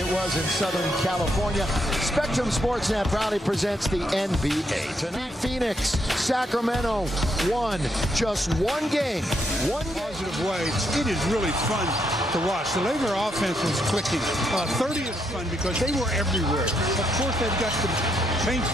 it was in Southern California. Spectrum Sportsnet proudly presents the NBA tonight. Phoenix, Sacramento won just one game. One positive way. It is really fun to watch. The Laker offense was clicking. 30 is fun because they were everywhere. Of course, they've got the paint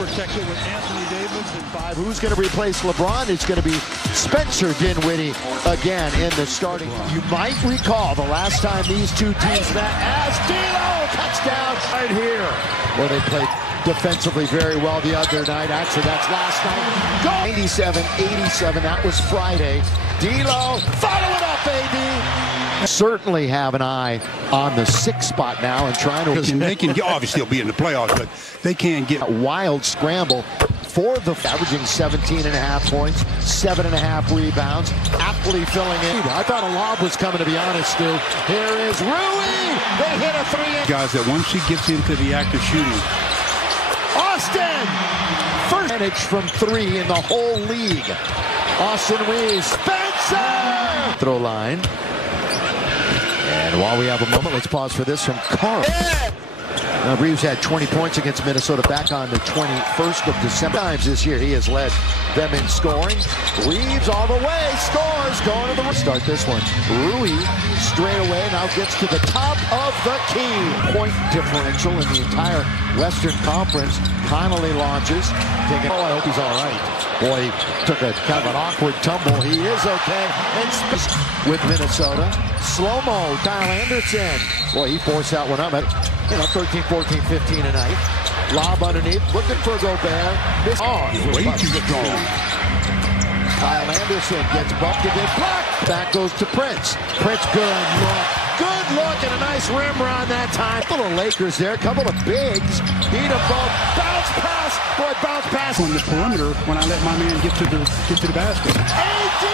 protected with Anthony Davis. And five. Who's going to replace LeBron? It's going to be Spencer Dinwiddie again in the starting. You might recall the last time these two teams met as D'Lo touchdown right here. Well, they played defensively very well the other night. Actually, that's last night. 97-87. That was Friday. D'Lo, follow it up, AD. Certainly have an eye on the 6th spot now and trying to. And they can get, obviously they'll be in the playoffs, but they can't get a wild scramble for the averaging 17.5 points, 7.5 rebounds, aptly filling in. I thought a lob was coming, to be honest, Stu. Here is Rui. They hit a three. Guys, that once he gets into the act of shooting. Austin! First advantage from 3 in the whole league. Austin Reeves. Spencer! Throw line. And while we have a moment, let's pause for this from Carl. Now, Reeves had 20 points against Minnesota back on the 21st of December. Times this year he has led them in scoring. Reeves all the way, scores, going to the start this one. Rui straight away now gets to the top of the key. Point differential in the entire Western Conference. Connolly launches. Oh, I hope he's all right. Boy, he took a kind of an awkward tumble. He is okay. And with Minnesota. Slow-mo, Kyle Anderson. Boy, he forced that one up at 13, 14, 15 tonight. Lob underneath, looking for Gobert. This way too strong. Kyle Anderson gets bumped again. Blocked. Back goes to Prince. Prince, good look. Good look and a nice rim run that time. Couple of Lakers there, couple of bigs. Beat them both. Bounce pass. Boy, bounce pass. On the perimeter when I let my man get to the basket. AD!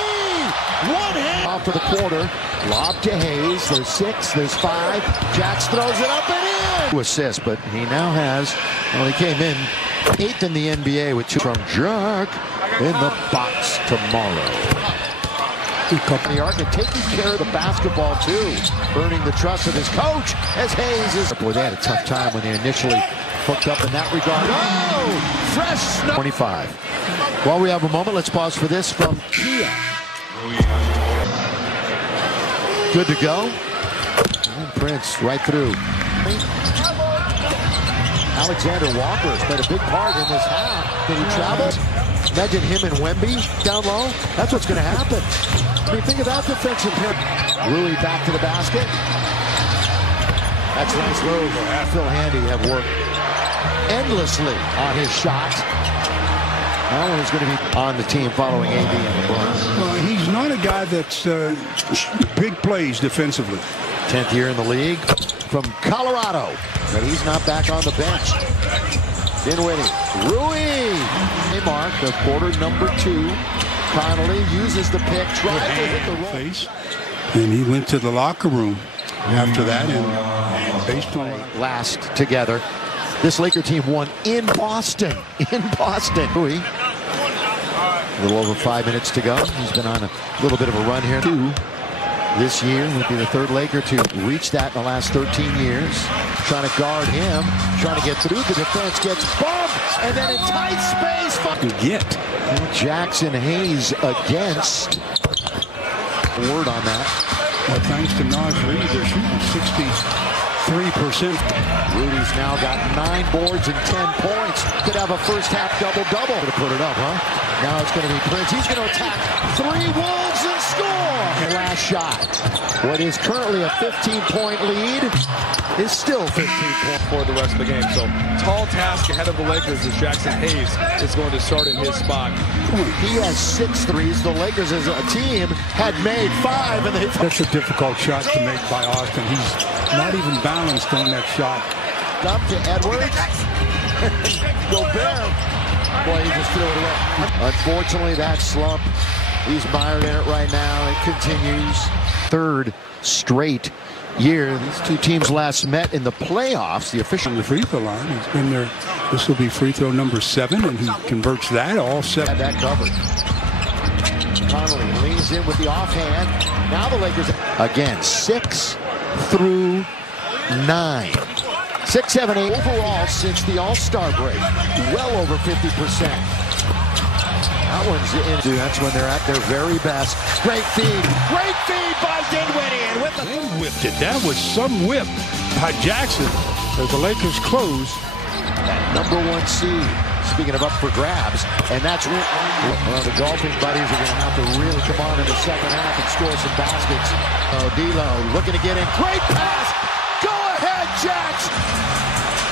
One hand. Off for the quarter. Lob to Hayes. There's 6. There's 5. Jax throws it up and in. To assist, but he now has, well, he came in 8th in the NBA with 2 from Jack in the box tomorrow. The arc and taking care of the basketball too, earning the trust of his coach as Hayes is. Boy, they had a tough time when they initially hooked up in that regard. Oh, fresh snow. 25. While we have a moment, let's pause for this from Kia. Good to go. And Prince right through. Alexander Walker has played a big part in this half. Did he travel? Imagine him and Wemby down low. That's what's going to happen. I mean, think of that defensive hit. Rui back to the basket. That's a nice move. Phil Handy have worked endlessly on his shot. That one is going to be on the team following AD and LeBron. Well, he's not a guy that's big plays defensively. 10th year in the league from Colorado, but he's not back on the bench. Dinwiddie, Rui. Mark, the quarter number 2. Connolly uses the pick, tries to hit the roll. Face. And he went to the locker room after that, and based on last together. This Laker team won in Boston. Rui. A little over 5 minutes to go. He's been on a little bit of a run here. 2 this year would be the 3rd Laker to reach that in the last 13 years. Trying to guard him, trying to get through. The defense gets bumped, and then in tight space. Jackson Hayes against. Word on that. Well, thanks to Naz Reid, they're shooting 63%. Rudy's now got 9 boards and 10 points. Could have a first half double-double. To put it up, huh? Now it's going to be Prince. He's going to attack 3 Wolves and score. The last shot. What is currently a 15-point lead is still 15 points for the rest of the game. So tall task ahead of the Lakers as Jackson Hayes is going to start in his spot. He has 6 threes. The Lakers as a team had made 5, and that's a difficult shot to make by Austin. He's not even balanced on that shot. Up to Edwards. Gobert. Boy, he just threw it away. Unfortunately, that slump, he's mired in it right now. It continues. 3rd straight year. These two teams last met in the playoffs. The official on the free throw line. He's been there. This will be free throw number 7, and he converts that all 7. Had that covered. Connolly leans in with the offhand. Now the Lakers again 6 through 9. 6, 7, 8 overall since the All-Star break. Well over 50%. That one's in. That's when they're at their very best. Great feed by Dinwiddie. And with They whipped it. That was some whip by Jackson as the Lakers close. That number 1 seed. Speaking of up for grabs, and that's well, the golfing buddies are going to have to really come on in the second half and score some baskets. D'Lo looking to get in. Great pass. Go ahead, Jax.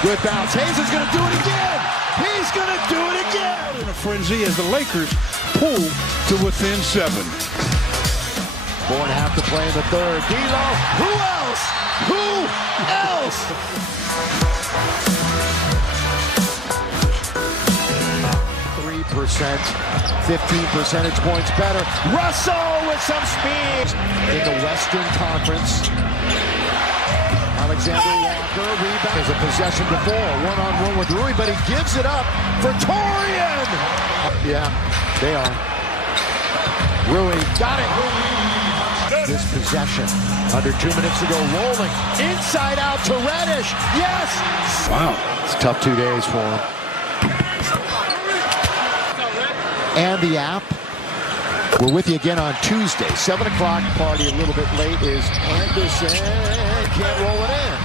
Good bounce. Hayes is going to do it again. He's going to do it again. In a frenzy as the Lakers pull to within 7. 4.5 to play in the third. D'Lo. Who else? Who else? 15 percentage points better. Russell with some speed in the Western Conference. Alexander Walker rebound. There's a possession before, one-on-one with Rui, but he gives it up for Torian. Yeah, they are. Rui got it. This possession under 2 minutes to go, rolling inside out to Reddish. Yes. Wow, it's a tough 2 days for him. And the app. We're with you again on Tuesday. 7 o'clock party a little bit late is Anderson. Can't roll it in.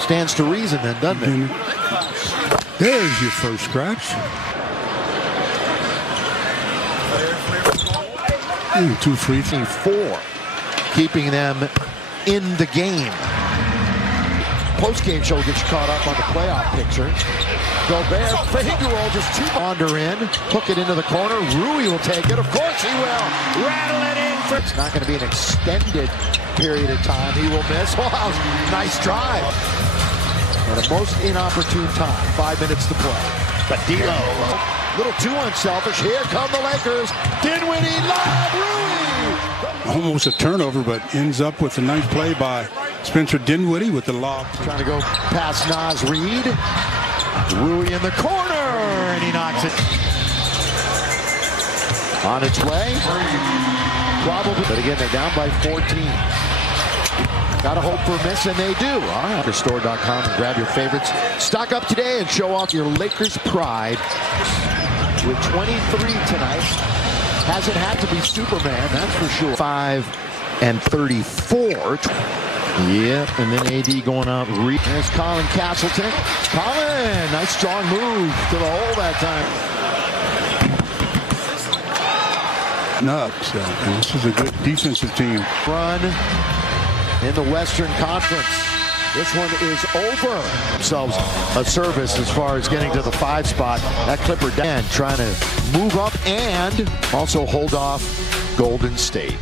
Stands to reason then, doesn't it? There's your first scratch. 2 free. 4. Keeping them in the game. Post-game show gets you caught up on the playoff picture. Gobert, finger roll, just 2. Wander in, hook it into the corner. Rui will take it. Of course he will. Rattle it in. It's not going to be an extended period of time. He will miss. Wow, nice drive. At a most inopportune time. 5 minutes to play. But D'Lo, little too unselfish. Here come the Lakers. Dinwiddie, lob, Rui. Almost a turnover, but ends up with a nice play by Spencer Dinwiddie with the lob. Trying to go past Naz Reid. Rui in the corner, and he knocks it. On its way. Probably. But again, they're down by 14. Gotta hope for a miss, and they do. All right. Lakesstore.com and grab your favorites. Stock up today and show off your Lakers pride. With 23 tonight. Hasn't had to be Superman, that's for sure. 5 and 34. Yep, and then AD going out. There's Colin Castleton. Colin, nice strong move to the hole that time. Nuts. This is a good defensive team. Run in the Western Conference. This one is over. Themselves a service as far as getting to the 5 spot. That Clipper Dan trying to move up and also hold off Golden State.